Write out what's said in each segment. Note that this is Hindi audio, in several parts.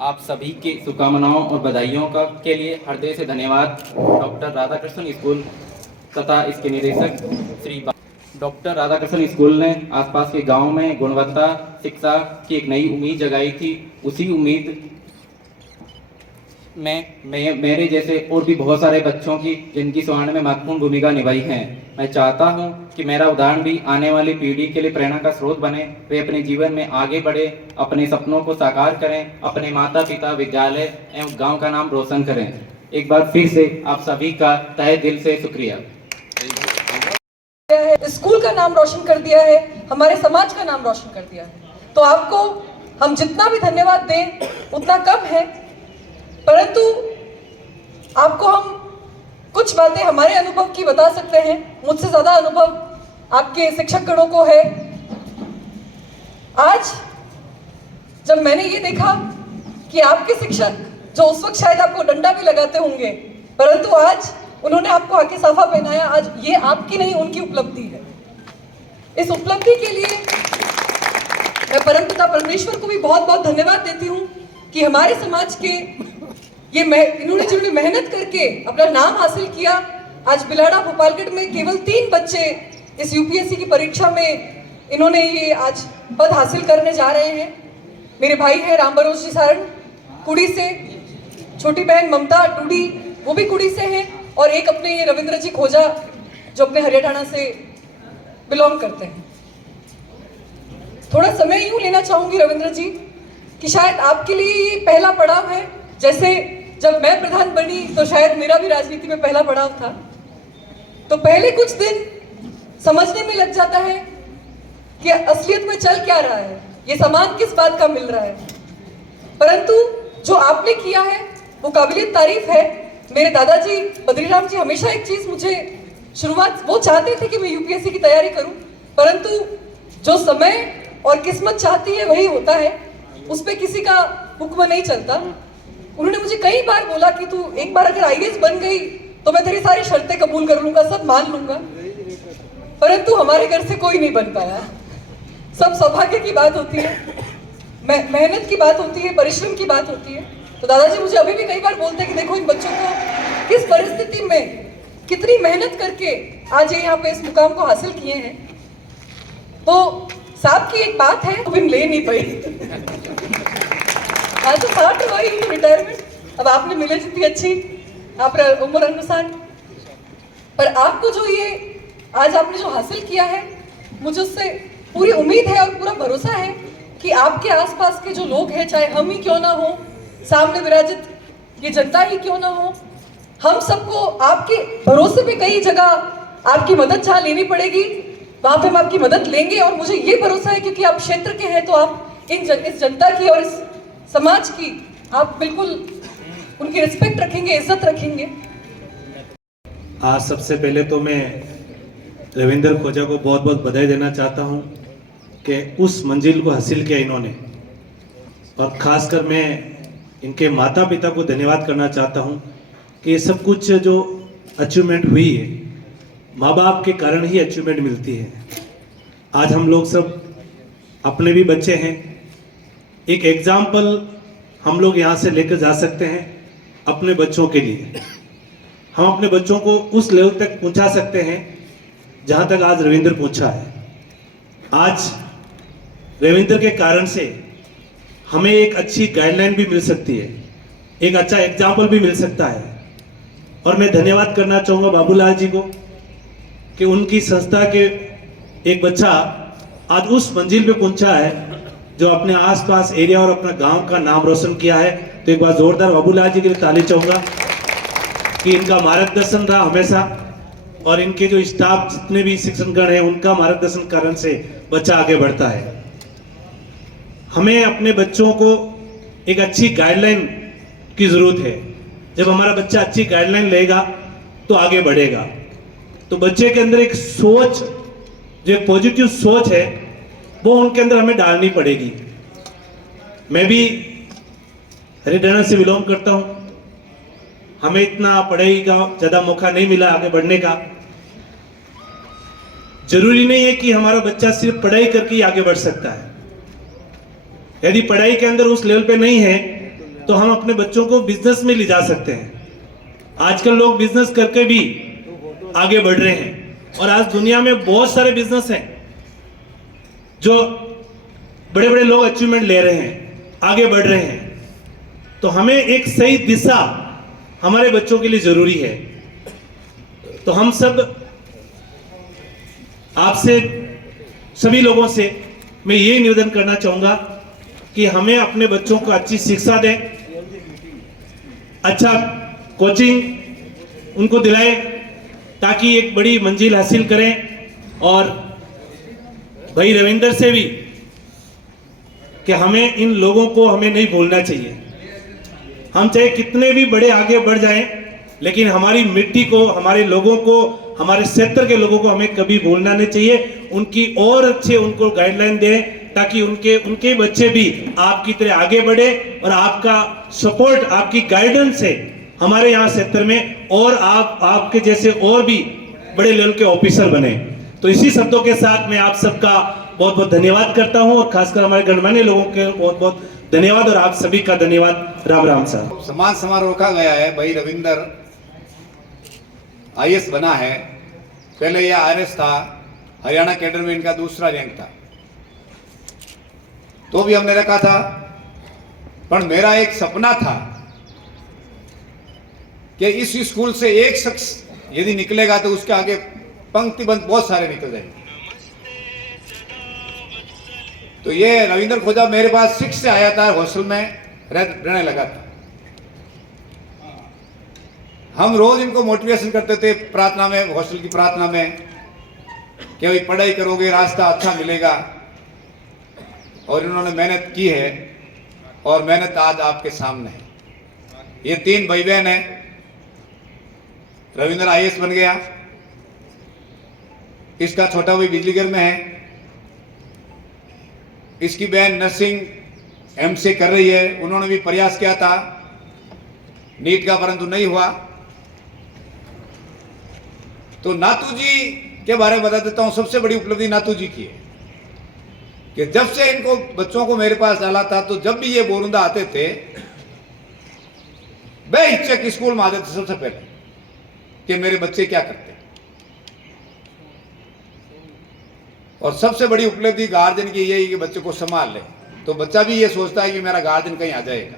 आप सभी के शुभकामनाओं और बधाइयों का के लिए हृदय से धन्यवाद। डॉक्टर राधाकृष्णन स्कूल तथा इसके निदेशक श्री डॉक्टर राधाकृष्णन स्कूल ने आसपास के गांव में गुणवत्ता शिक्षा की एक नई उम्मीद जगाई थी। उसी उम्मीद में मेरे जैसे और भी बहुत सारे बच्चों की जिनकी स्वर्ण में महत्वपूर्ण भूमिका निभाई है। मैं चाहता हूं कि मेरा उदाहरण भी आने वाली पीढ़ी के लिए प्रेरणा का स्रोत बने। वे अपने जीवन में आगे बढ़े, अपने सपनों को साकार करें, अपने माता पिता, विद्यालय एवं गांव का नाम रोशन करें। एक बार फिर से आप सभी का तहे दिल से शुक्रिया। स्कूल का नाम रोशन कर दिया है, हमारे समाज का नाम रोशन कर दिया है, तो आपको हम जितना भी धन्यवाद दें उतना कम है। परंतु आपको हम कुछ बातें हमारे अनुभव की बता सकते हैं। मुझसे ज्यादा अनुभव आपके शिक्षक गणों को है। आज जब मैंने ये देखा कि आपके शिक्षक जो उस वक्त शायद आपको डंडा भी लगाते होंगे, परंतु आज उन्होंने आपको आके साफा पहनाया, आज ये आपकी नहीं उनकी उपलब्धि है। इस उपलब्धि के लिए मैं परमपिता परमेश्वर को भी बहुत बहुत धन्यवाद देती हूँ कि हमारे समाज के इन्होंने जिन्होंने मेहनत करके अपना नाम हासिल किया। आज बिलाड़ा भोपालगढ़ में केवल 3 बच्चे इस यूपीएससी की परीक्षा में इन्होंने ये आज पद हासिल करने जा रहे हैं। मेरे भाई हैं राम बरोज जी सारण कुड़ी से, छोटी बहन ममता टूडी वो भी कुड़ी से हैं, और एक अपने ये रविंद्र जी खोजा जो अपने हरियाणा से बिलोंग करते हैं। थोड़ा समय यूं लेना चाहूंगी रविंद्र जी कि शायद आपके लिए ये पहला पड़ाव है। जैसे जब मैं प्रधान बनी तो शायद मेरा भी राजनीति में पहला पड़ाव था, तो पहले कुछ दिन समझने में लग जाता है कि असलियत में चल क्या रहा है, ये सामान किस बात का मिल रहा है। परंतु जो आपने किया है वो काबिले तारीफ है। मेरे दादाजी बद्रीराम जी हमेशा एक चीज मुझे शुरुआत वो चाहते थे कि मैं यूपीएससी की तैयारी करूं, परंतु जो समय और किस्मत चाहती है वही होता है, उस पर किसी का हुक्म नहीं चलता। उन्होंने मुझे कई बार बोला कि तू एक बार अगर आईएएस बन गई तो मैं तेरी सारी शर्तें कबूल कर लूंगा, सब मान लूंगा, परंतु हमारे घर से कोई नहीं बन पाया। सब सौभाग्य की बात होती है, मेहनत की बात होती है, परिश्रम की बात होती है। तो दादाजी मुझे अभी भी कई बार बोलते हैं कि देखो इन बच्चों को किस परिस्थिति में कितनी मेहनत करके आज ये यहाँ पे इस मुकाम को हासिल किए हैं। तो साहब की एक बात है, वो ले नहीं पाई। आज तो 60 हुई उनकी रिटायरमेंट, अब आपने मिले जितनी अच्छी आप उम्र अनुसार, पर आपको जो ये आज आपने जो हासिल किया है, मुझे उससे पूरी उम्मीद है और पूरा भरोसा है कि आपके आसपास के जो लोग हैं, चाहे हम ही क्यों ना हो, सामने विराजित ये जनता ही क्यों ना हो, हम सबको आपके भरोसे पे कई जगह आपकी मदद जहाँ लेनी पड़ेगी वहां पे हम आपकी मदद लेंगे। और मुझे ये भरोसा है क्योंकि आप क्षेत्र के हैं, तो आप इस जनता की और इस समाज की आप बिल्कुल उनकी रिस्पेक्ट रखेंगे, इज्जत रखेंगे। आज सबसे पहले तो मैं रविंद्र खोजा को बहुत बहुत बधाई देना चाहता हूं कि उस मंजिल को हासिल किया इन्होंने, और खासकर मैं इनके माता पिता को धन्यवाद करना चाहता हूं कि ये सब कुछ जो अचीवमेंट हुई है, माँ बाप के कारण ही अचीवमेंट मिलती है। आज हम लोग सब अपने भी बच्चे हैं, एक एग्जाम्पल हम लोग यहाँ से लेकर जा सकते हैं अपने बच्चों के लिए। हम अपने बच्चों को उस लेवल तक पहुँचा सकते हैं जहाँ तक आज रविंद्र पहुँचा है। आज रविंद्र के कारण से हमें एक अच्छी गाइडलाइन भी मिल सकती है, एक अच्छा एग्जाम्पल भी मिल सकता है। और मैं धन्यवाद करना चाहूँगा बाबूलाल जी को कि उनकी संस्था के एक बच्चा आज उस मंजिल पे पहुंचा है जो अपने आसपास एरिया और अपना गांव का नाम रोशन किया है। तो एक बार जोरदार बाबूलाल जी के लिए ताली चाहूंगा कि इनका मार्गदर्शन रहा हमेशा, और इनके जो स्टाफ जितने भी शिक्षकगण हैं उनका मार्गदर्शन कारण से बच्चा आगे बढ़ता है। हमें अपने बच्चों को एक अच्छी गाइडलाइन की जरूरत है। जब हमारा बच्चा अच्छी गाइडलाइन लेगा तो आगे बढ़ेगा। तो बच्चे के अंदर एक सोच, जो एक पॉजिटिव सोच है, वो उनके अंदर हमें डालनी पड़ेगी। मैं भी हरियाणा से बिलोंग करता हूं, हमें इतना पढ़ाई का ज्यादा मौका नहीं मिला आगे बढ़ने का। जरूरी नहीं है कि हमारा बच्चा सिर्फ पढ़ाई करके ही आगे बढ़ सकता है। यदि पढ़ाई के अंदर उस लेवल पे नहीं है तो हम अपने बच्चों को बिजनेस में ले जा सकते हैं। आजकल लोग बिजनेस करके भी आगे बढ़ रहे हैं और आज दुनिया में बहुत सारे बिजनेस हैं जो बड़े बड़े लोग अचीवमेंट ले रहे हैं, आगे बढ़ रहे हैं। तो हमें एक सही दिशा हमारे बच्चों के लिए जरूरी है। तो हम सब आपसे सभी लोगों से मैं ये निवेदन करना चाहूंगा कि हमें अपने बच्चों को अच्छी शिक्षा दें, अच्छा कोचिंग उनको दिलाएं ताकि एक बड़ी मंजिल हासिल करें। और भाई रविंदर से भी कि हमें इन लोगों को हमें नहीं भूलना चाहिए। हम चाहे कितने भी बड़े आगे बढ़ जाएं, लेकिन हमारी मिट्टी को, हमारे लोगों को, हमारे क्षेत्र के लोगों को हमें कभी भूलना नहीं चाहिए। उनकी और अच्छे उनको गाइडलाइन दें ताकि उनके बच्चे भी आपकी तरह आगे बढ़े और आपका सपोर्ट, आपकी गाइडेंस से हमारे यहाँ क्षेत्र में और आपके जैसे और भी बड़े लेवल के ऑफिसर बने। तो इसी शब्दों के साथ मैं आप सबका बहुत बहुत धन्यवाद करता हूं और खासकर हमारे गणमान्य लोगों के बहुत बहुत धन्यवाद और आप सभी का धन्यवाद। राम राम साहब। सम्मान समारोह रखा गया है। भाई रविंदर आईएएस बना है। पहले यह आरएस था, हरियाणा कैडर में इनका दूसरा रैंक था, तो भी हमने रखा था। पर मेरा एक सपना था कि इस स्कूल से एक शख्स यदि निकलेगा तो उसके आगे पंक्तिबंद बहुत सारे निकल जाएंगे। तो ये रविंदर खोजा मेरे पास 6 से आया था, हॉस्टल में रहने लगा था। हम रोज इनको मोटिवेशन करते थे प्रार्थना में, हॉस्टल की प्रार्थना में, कि भाई पढ़ाई करोगे रास्ता अच्छा मिलेगा। और इन्होंने मेहनत की है और मेहनत आज आपके सामने है। ये 3 भाई बहन है। रविंदर आईएएस बन गया, इसका छोटा भाई बिजलीघर में है, इसकी बहन नर्सिंग एमसीए कर रही है। उन्होंने भी प्रयास किया था नीट का, परंतु नहीं हुआ। तो नातू जी के बारे में बता देता हूं। सबसे बड़ी उपलब्धि नातू जी की है कि जब से इनको बच्चों को मेरे पास डाला था, तो जब भी ये बोरुंदा आते थे बेहिचक स्कूल में आते थे सबसे पहले कि मेरे बच्चे क्या करते हैं। और सबसे बड़ी उपलब्धि गार्जियन की यही कि बच्चे को संभाल ले। तो बच्चा भी ये सोचता है कि मेरा गार्जियन कहीं आ जाएगा।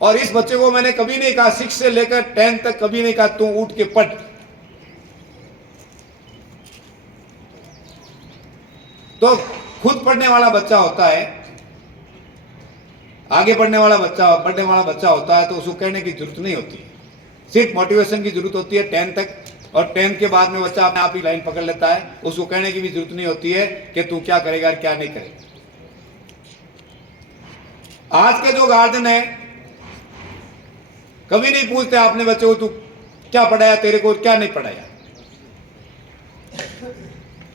और इस बच्चे को मैंने कभी नहीं कहा, 6 से लेकर 10 तक कभी नहीं कहा तू उठ के पढ़। तो खुद पढ़ने वाला बच्चा होता है, आगे पढ़ने वाला बच्चा होता है, तो उसको कहने की जरूरत नहीं होती, सिर्फ मोटिवेशन की जरूरत होती है 10 तक। और 10 के बाद में बच्चा अपने आप ही लाइन पकड़ लेता है, उसको कहने की भी जरूरत नहीं होती है कि तू क्या करेगा और क्या नहीं करेगा। आज के जो गार्जियन है कभी नहीं पूछते अपने बच्चे को तू क्या पढ़ाया, तेरे को क्या नहीं पढ़ाया।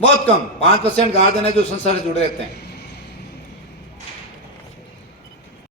बहुत कम 5% गार्जियन है जो संसार से जुड़े रहते हैं।